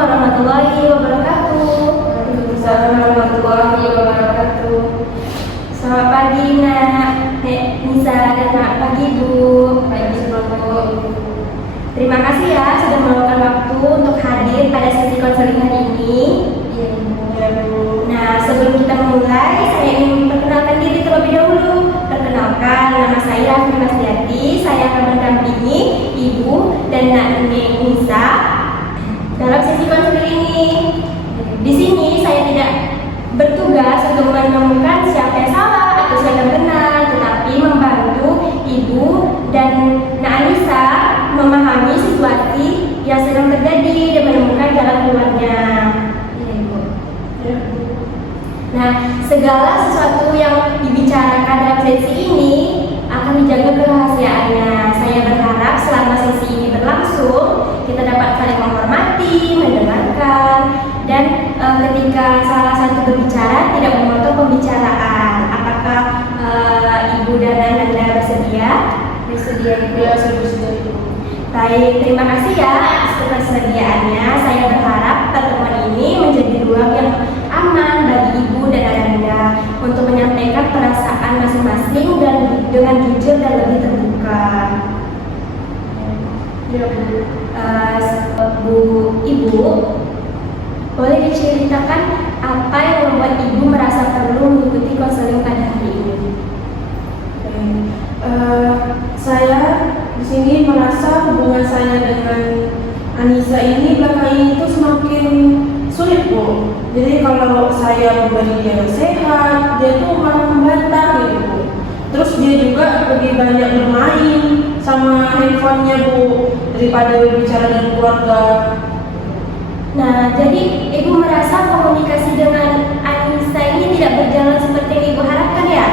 warahmatullahi wabarakatuh. Waalaikumsalam warahmatullahi wabarakatuh. Selamat pagi Nak Nisa dan selamat pagi Bu. Pagi Bu. Terima kasih ya sudah meluangkan waktu untuk hadir pada sesi konseling hari ini. Iya Bu. Nah, sebelum kita memulai, saya ingin memperkenalkan diri terlebih dahulu. Perkenalkan, nama saya Afri Masdiati. Saya akan mendampingi Ibu dan Nak Nisa dalam sesi konseling ini. Di sini saya tidak bertugas untuk menemukan siapa yang salah atau siapa yang benar, tetapi membantu Ibu dan Nak Anissa memahami situasi yang sedang terjadi dan menemukan jalan keluarnya. Iya Bu. Nah, segala sesuatu yang dibicarakan dalam sesi ini akan dijaga kerahasiaannya. Saya berharap selama sesi ini berlangsung, kita dapat saling menghormati, mendengarkan, dan ketika salah satu berbicara tidak memotong pembicaraan. Apakah Ibu dan Anda bersedia? Bersedia Bu. Ya, saya bersedia Bu. Baik, terima kasih ya atas ketersediaannya. Saya berharap pertemuan ini menjadi ruang yang aman bagi Ibu dan Anda untuk menyampaikan perasaan masing-masing dan dengan jujur dan lebih terbuka. Ya Bu. Ibu, boleh diceritakan apa yang membuat Ibu merasa perlu mengikuti konseling pada hari ini? Saya di sini merasa hubungan saya dengan Anissa ini belakangan ini tuh semakin sulit Bu. Jadi kalau saya memberi dia nasihat, dia tuh malah membantah gitu Bu. Terus dia juga lebih banyak bermain sama handphonenya Bu daripada berbicara dengan keluarga. Nah, jadi Ibu merasa komunikasi dengan Anissa ini tidak berjalan seperti yang Ibu harapkan ya?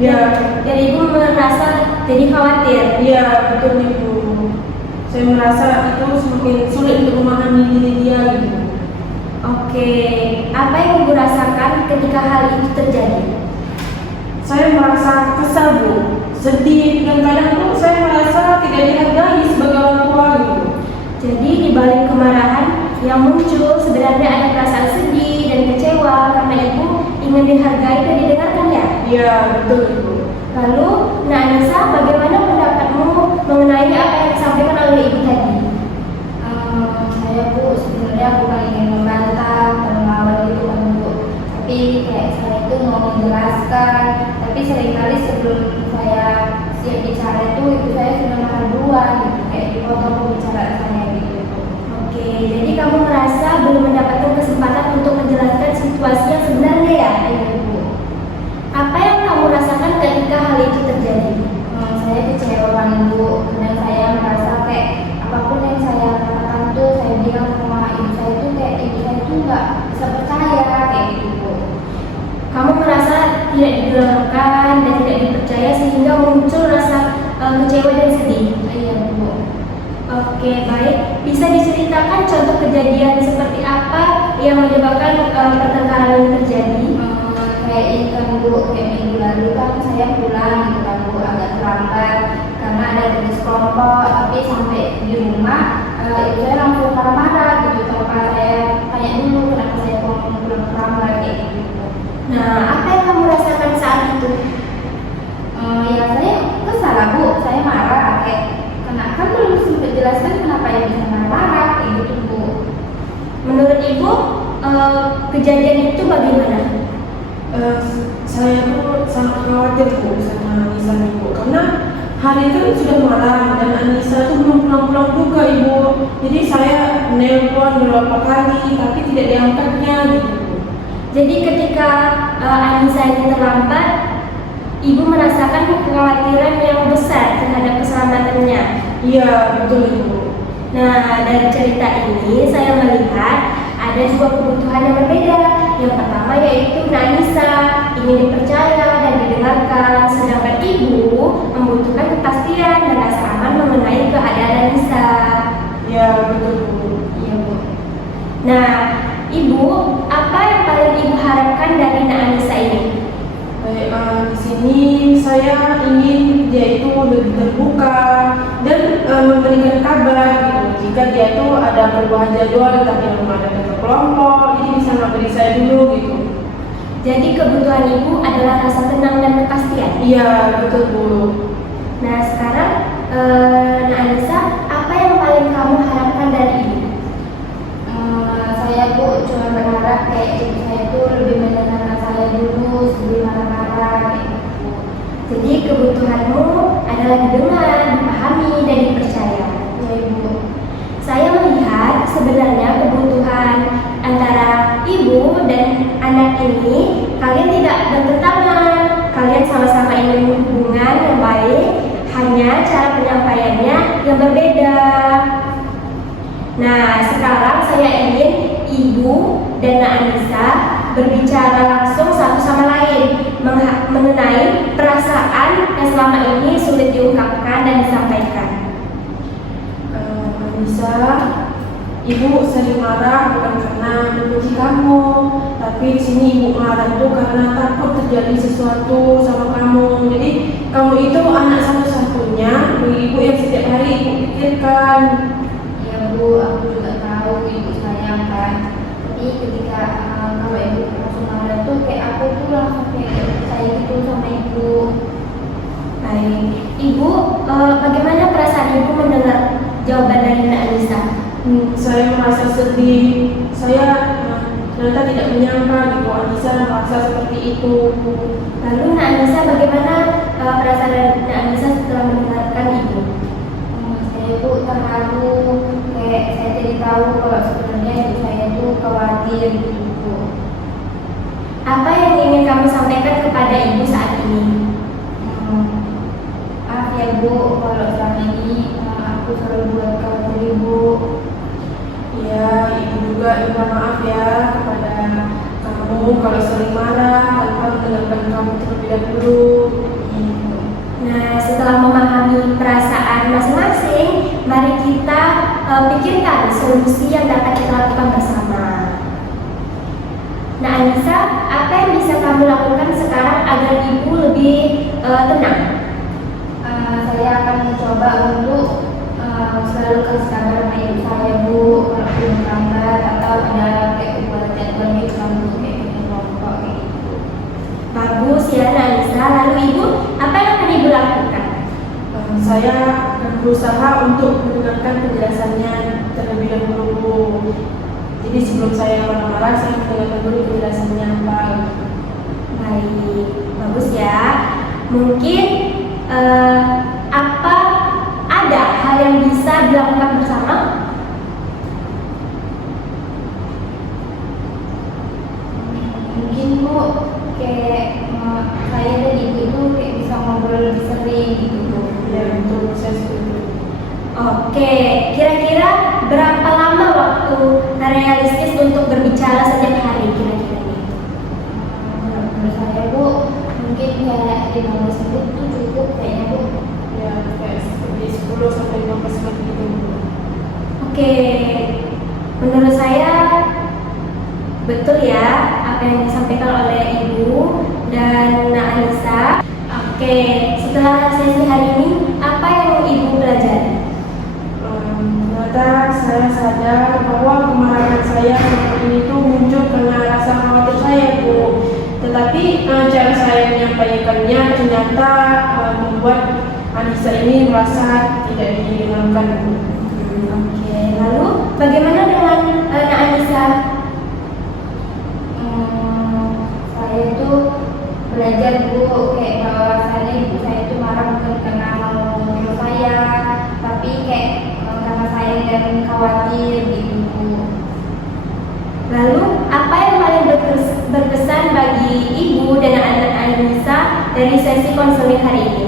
Ya. Dan Ibu merasa jadi khawatir. Iya betul Ibu. Saya merasa itu semakin sulit untuk memahami diri dia gitu. Oke, apa yang Ibu rasakan ketika hal itu terjadi? Saya merasa kesal Bu, sedih, dan kadang tuh saya merasa tidak dihargai sebagai orang tua gitu. Jadi di balik kemarahan yang muncul sebenarnya ada perasaan sedih dan kecewa karena Ibu ingin dihargai dan didengarkan ya? Iya betul Ibu. Lalu, Nak Anissa, bagaimana pendapatmu mengenai apa yang disampaikan oleh Ibu tadi? Saya Bu, sebenarnya bukan ingin membantah dan melawan itu kan Bu, tapi kayak saya itu mau menjelaskan, tapi seringkali sebelum saya siap bicara itu saya sudah marah duluan gitu, kayak dipotong pembicaraan saya gitu Bu. Oke, jadi kamu merasa belum mendapatkan kesempatan untuk menjelaskan situasi yang sebenarnya ya? Iya Bu. Apa yang kamu rasakan ketika hal itu terjadi? Saya kecewa Bu, karena saya merasa kayak apapun yang saya katakan tuh saya bilang sama ibu saya tuh kayak ibu saya tuh nggak bisa percaya kayak gitu Bu. Kamu merasa tidak didengarkan dan tidak dipercaya sehingga muncul rasa kecewa dan sedih. Iya Bu. Oke, baik. Bisa diceritakan contoh kejadian seperti apa yang menyebabkan pertengkaran ini terjadi? Kayak ini kan Bu, kayak minggu lalu kan saya pulang gitu kan Bu, agak terlambat karena ada tugas kelompok, tapi sampai di rumah ibu saya langsung marah-marah gitu tanpa saya tanya dulu kenapa saya pulang terlambat kayak gitu. Nah, apa yang kamu rasakan saat itu? Ya saya kesal lah Bu, saya marah kayak kenapa kan belum sempat jelaskan kenapa yang bisa marah-marah kayak gitu Bu. Menurut Ibu, kejadian itu bagaimana? Saya tuh sangat khawatir Bu sama Anissa Ibu, karena hari itu sudah malam dan Anissa tuh belum pulang-pulang juga Ibu. Jadi saya nelpon beberapa kali tapi tidak diangkatnya gitu. Jadi ketika Anissa ini terlambat, Ibu merasakan kekhawatiran yang besar terhadap keselamatannya. Iya betul Ibu. Nah, dari cerita ini saya melihat ada dua kebutuhan yang berbeda. Yang pertama yaitu Anissa ingin dipercaya dan didengarkan, sedangkan Ibu membutuhkan kepastian dan rasa aman mengenai keadaan Anissa. Iya betul Bu. Iya Bu. Nah, Ibu, apa yang paling Ibu harapkan dari Anissa ini? Baik, di sini saya ingin dia itu lebih terbuka dan memberikan kabar gitu. Jika dia itu ada perubahan jadwal, entah dia mengadakan ke kelompok, jadi bisa ngabari saya dulu gitu. Jadi kebutuhan ibu adalah rasa tenang dan kepastian. Iya, betul Bu. Nah sekarang, Nak Anissa, apa yang paling kamu harapkan dari ibu? Saya Bu cuma berharap kayak ibu saya itu lebih mendengarkan saya dulu sebelum marah-marah kayak gitu. Jadi kebutuhanmu adalah didengar, dipahami, dan dipercaya. Ya Ibu. Saya melihat sebenarnya kebutuhan antara ibu dan anak ini, kalian tidak bertentangan. Kalian sama-sama ingin hubungan yang baik, hanya cara penyampaiannya yang berbeda. Nah, sekarang saya ingin ibu dan Nak Anissa berbicara langsung satu sama lain mengenai perasaan yang selama ini sulit diungkapkan dan disampaikan. Anissa, ibu sering marah bukan karena membenci kamu, tapi di sini ibu marah itu karena takut terjadi sesuatu sama kamu. Jadi kamu itu anak satu-satunya bagi ibu yang setiap hari ibu pikirkan. Ya Bu, aku juga tahu ibu sayang kan. Tapi ketika kalau ibu langsung marah tuh kayak aku tuh langsung kayak gak percaya gitu sama ibu. Baik, ibu, bagaimana perasaan ibu mendengar jawaban dari Nak Anissa? Saya merasa sedih. Saya ternyata tidak menyangka gitu Anissa merasa seperti itu. Lalu Nak Anissa, bagaimana perasaan dari Nak Anissa setelah mendengarkan ibu? Saya tuh terharu, kayak saya jadi tahu kalau sebenarnya ibu saya tuh khawatir gitu Bu. Apa yang ingin kamu sampaikan kepada ibu saat ini? Maaf ya Bu, kalau selama ini aku selalu buat khawatir ibu. Ya, ibu juga minta maaf ya kepada kamu kalau sering marah tanpa mendengarkan kamu terlebih dahulu. Nah, setelah memahami perasaan masing-masing, mari kita pikirkan solusi yang dapat kita lakukan bersama. Nah, Anissa, apa yang bisa kamu lakukan sekarang agar ibu lebih tenang? Saya akan mencoba untuk selalu kasih kabar sama ibu saya Bu, kalau belum lambat atau ada kayak buat jadwal gitu kan Bu, kayak kelompok kayak gitu. Bagus ya, Nak Anissa. Lalu ibu, apa yang akan ibu lakukan? Saya akan berusaha untuk mendengarkan penjelasannya terlebih dahulu. Jadi sebelum saya marah-marah, saya mendengarkan dulu penjelasannya apa. Baik, bagus ya. Mungkin apa ada hal yang bisa dilakukan bersama? Mungkin Bu, kayak saya dan ibu itu kayak bisa ngobrol lebih sering gitu Bu. Ya, untuk saya setuju. Oke, kira-kira berapa lama waktu realistis untuk berbicara setiap hari kira-kira nih? Menurut saya Bu, mungkin kayak 15 menit itu cukup kayaknya Bu. Ya, kayak seperti 10 sampai 15 menit gitu. Oke, menurut saya betul ya apa yang disampaikan oleh ibu dan Nak Anissa. Oke, setelah sesi hari ini, apa yang ibu pelajari? Ternyata saya sadar bahwa kemarahan saya seperti ini tuh muncul karena rasa khawatir saya Bu. Tetapi cara saya menyampaikannya ternyata membuat Anissa ini merasa tidak didengarkan Bu. Oke, lalu bagaimana dengan Nak Anissa? Saya itu belajar Bu, kayak bahwasannya ibu saya itu marah bukan karena mau nyuruh saya, tapi kayak karena saya dan khawatir gitu Bu. Lalu apa yang paling berkesan bagi ibu dan anak Anissa dari sesi konseling hari ini?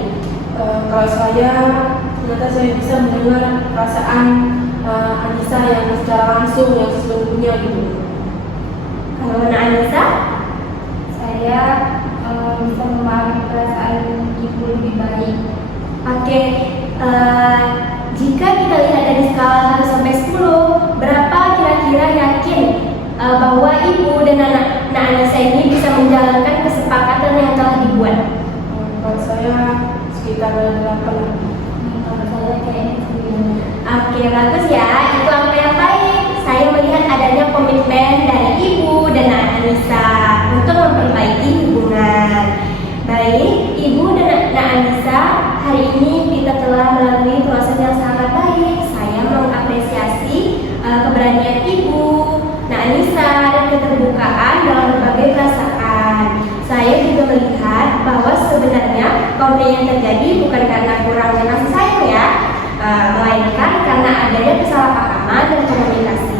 Kalau saya ternyata saya bisa mendengar perasaan Anissa yang secara langsung yang sesungguhnya gitu. Kalau Nak Anissa? Saya bisa memahami perasaan ibu lebih baik. Oke, jika kita lihat dari skala 1 sampai 10, berapa kira-kira yakin bahwa ibu dan anak Anissa ini bisa menjalankan kesepakatan yang telah dibuat? Kalau saya sekitar 8. Kalau saya kayaknya 9. Oke, bagus ya. Itu angka yang baik. Saya melihat adanya komitmen dari Ibu dan Anissa untuk memperbaiki hubungan. Baik, Ibu dan Anissa, hari ini kita telah melalui proses yang sangat baik. Saya mengapresiasi keberanian Ibu, Anissa, dan keterbukaan dalam berbagai perasaan. Saya juga melihat bahwa sebenarnya konflik yang terjadi bukan karena kurangnya kasih sayang ya, melainkan karena adanya kesalahpahaman dan komunikasi.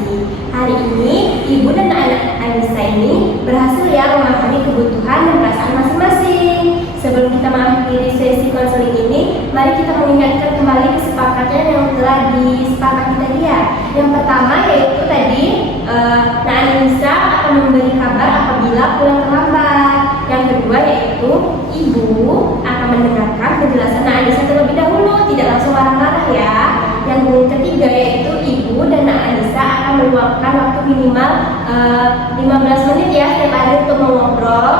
Hari ini Ibu dan Anissa ini berhasil ya memahami kebutuhan dan perasaan masing-masing. Sebelum kita mengakhiri sesi konseling ini, mari kita mengingatkan kembali kesepakatan yang telah disepakati tadi ya. Yang pertama yaitu tadi Anissa akan memberi kabar apabila pulang terlambat. Yang kedua yaitu Ibu akan mendengarkan penjelasan Anissa terlebih dahulu, tidak langsung marah-marah ya. Yang ketiga yaitu Ibu dan Anissa akan meluangkan waktu minimal 15 menit ya setiap hari untuk mengobrol.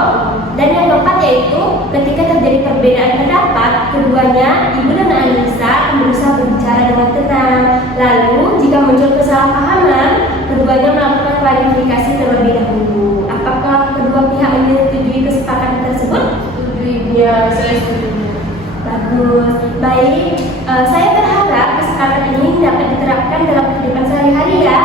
Dan yang keempat yaitu ketika terjadi perbedaan pendapat, keduanya Ibu dan Anissa akan berusaha berbicara dengan tenang. Lalu jika muncul kesalahpahaman, keduanya melakukan klarifikasi terlebih dahulu. Apakah kedua pihak menyetujui kesepakatan tersebut? Ya, saya setuju. Bagus. Baik, saya berharap kesepakatan ini dapat diterapkan dalam kehidupan sehari-hari ya.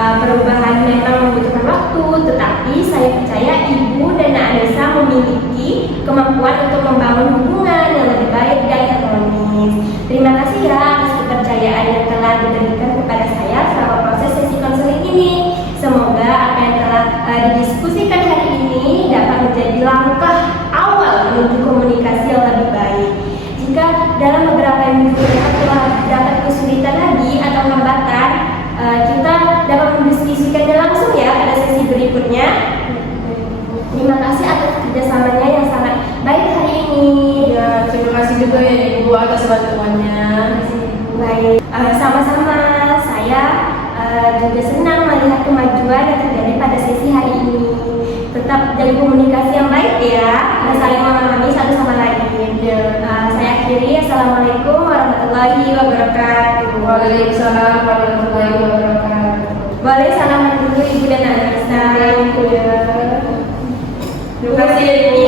Perubahan memang membutuhkan waktu, tetapi saya percaya Ibu dan Anissa memiliki kemampuan untuk membangun hubungan yang lebih baik dan harmonis. Terima kasih ya atas kepercayaan yang telah diberikan kepada saya selama proses sesi konseling ini. Semoga apa yang telah didiskusikan hari ini dapat menjadi langkah awal menuju komunikasi yang lebih baik. Jika dalam beberapa minggu telah dapat kesulitan lagi atau hambatan, kita dapat mendiskusikannya langsung ya pada sesi berikutnya. Terima kasih atas kerjasamanya yang sangat baik hari ini. Ya, terima kasih juga ya Ibu atas bantuannya. Baik, sama-sama. Saya juga senang melihat kemajuan yang terjadi pada sesi hari ini. Tetap jaga komunikasi yang baik ya, dan saling memahami satu sama lain. Saya akhiri. Assalamualaikum warahmatullahi wabarakatuh. Waalaikumsalam warahmatullahi wabarakatuh. Boleh salaman dulu Ibu dan Anissa. Terima kasih ya Ibu.